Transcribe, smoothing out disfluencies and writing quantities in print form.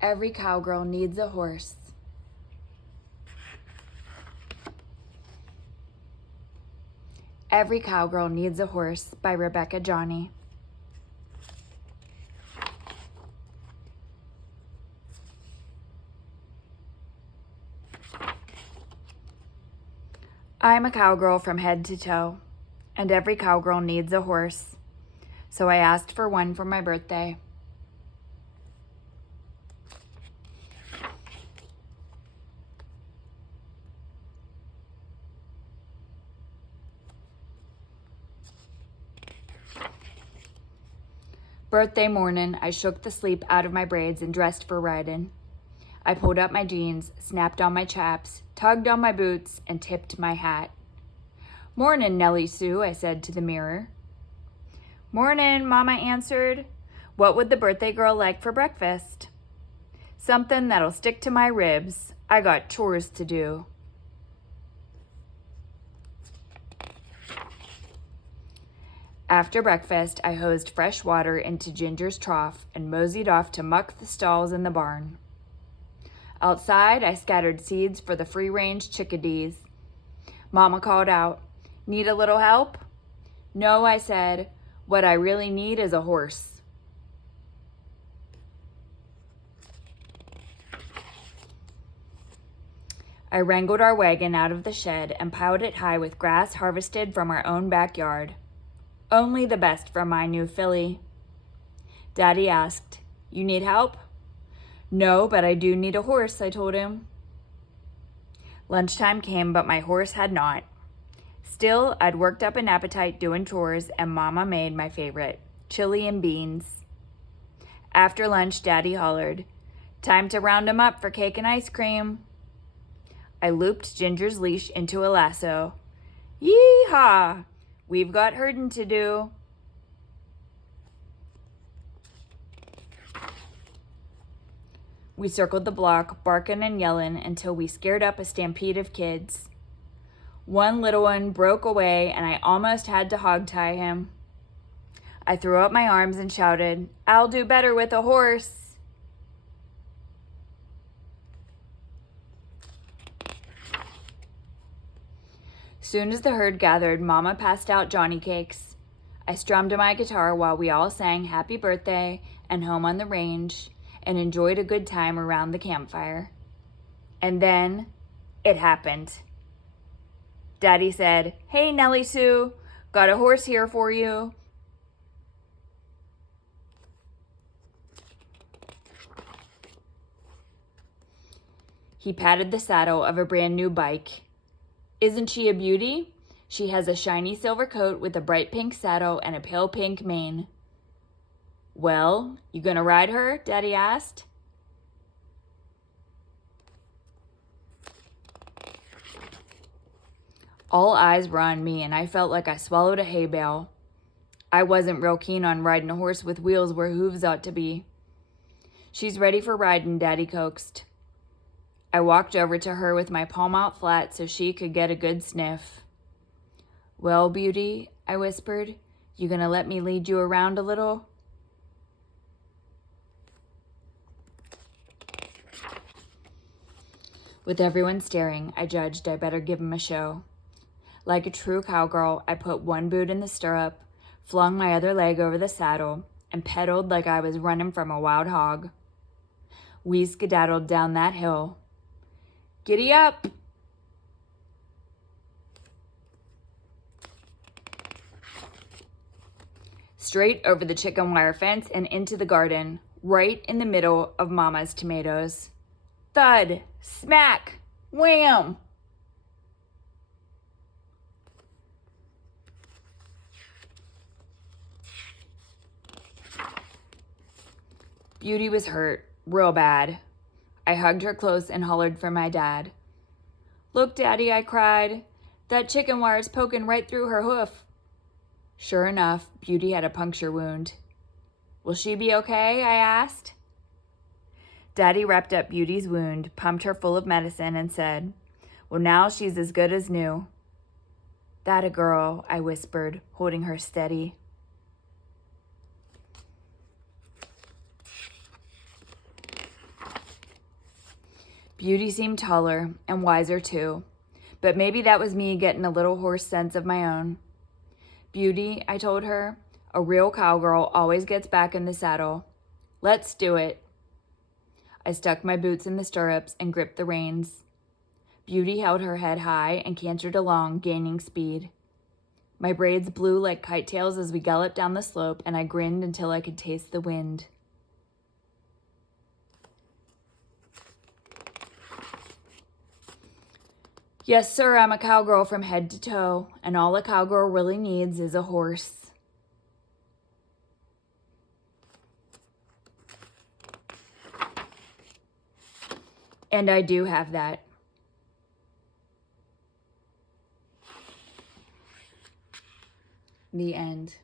Every cowgirl needs a horse. Every Cowgirl Needs a Horse by Rebecca Janni. I'm a cowgirl from head to toe, and every cowgirl needs a horse. So I asked for one for my birthday. Birthday morning, I shook the sleep out of my braids and dressed for riding. I pulled up my jeans, snapped on my chaps, tugged on my boots, and tipped my hat. "Mornin', Nellie Sue," I said to the mirror. "Mornin'," Mama answered. "What would the birthday girl like for breakfast?" "Something that'll stick to my ribs. I got chores to do." After breakfast, I hosed fresh water into Ginger's trough and moseyed off to muck the stalls in the barn. Outside, I scattered seeds for the free-range chickadees. Mama called out, "Need a little help?" "No," I said. "What I really need is a horse." I wrangled our wagon out of the shed and piled it high with grass harvested from our own backyard. Only the best from my new filly. Daddy asked, "You need help?" "No, but I do need a horse," I told him. Lunchtime came, but my horse had not. Still, I'd worked up an appetite doing chores, and Mama made my favorite, chili and beans. After lunch, Daddy hollered, "Time to round 'em up for cake and ice cream." I looped Ginger's leash into a lasso. "Yee-haw! We've got herding to do." We circled the block, barking and yelling until we scared up a stampede of kids. One little one broke away, and I almost had to hogtie him. I threw up my arms and shouted, "I'll do better with a horse." Soon as the herd gathered, Mama passed out Johnny cakes. I strummed my guitar while we all sang "Happy Birthday" and "Home on the Range" and enjoyed a good time around the campfire. And then it happened. Daddy said, "Hey, Nellie Sue, got a horse here for you." He patted the saddle of a brand new bike. "Isn't she a beauty? She has a shiny silver coat with a bright pink saddle and a pale pink mane." "Well, you gonna ride her?" Daddy asked. All eyes were on me, and I felt like I swallowed a hay bale. I wasn't real keen on riding a horse with wheels where hooves ought to be. "She's ready for riding," Daddy coaxed. I walked over to her with my palm out flat so she could get a good sniff. "Well, beauty," I whispered, "you gonna let me lead you around a little?" With everyone staring, I judged I better give him a show. Like a true cowgirl, I put one boot in the stirrup, flung my other leg over the saddle, and pedaled like I was running from a wild hog. We skedaddled down that hill. "Giddy up!" Straight over the chicken wire fence and into the garden, right in the middle of Mama's tomatoes. Thud! Smack! Wham! Beauty was hurt, real bad. I hugged her close and hollered for my dad. "Look, Daddy," I cried. "That chicken wire's poking right through her hoof." Sure enough, Beauty had a puncture wound. "Will she be okay?" I asked. Daddy wrapped up Beauty's wound, pumped her full of medicine, and said, "Well, now she's as good as new." "That a girl," I whispered, holding her steady. Beauty seemed taller and wiser too, but maybe that was me getting a little horse sense of my own. Beauty, I told her, a real cowgirl always gets back in the saddle. Let's do it. I stuck my boots in the stirrups and gripped the reins. Beauty held her head high and cantered along, gaining speed. My braids blew like kite tails as we galloped down the slope, and I grinned until I could taste the wind. Yes, sir, I'm a cowgirl from head to toe, and all a cowgirl really needs is a horse. And I do have that. The end.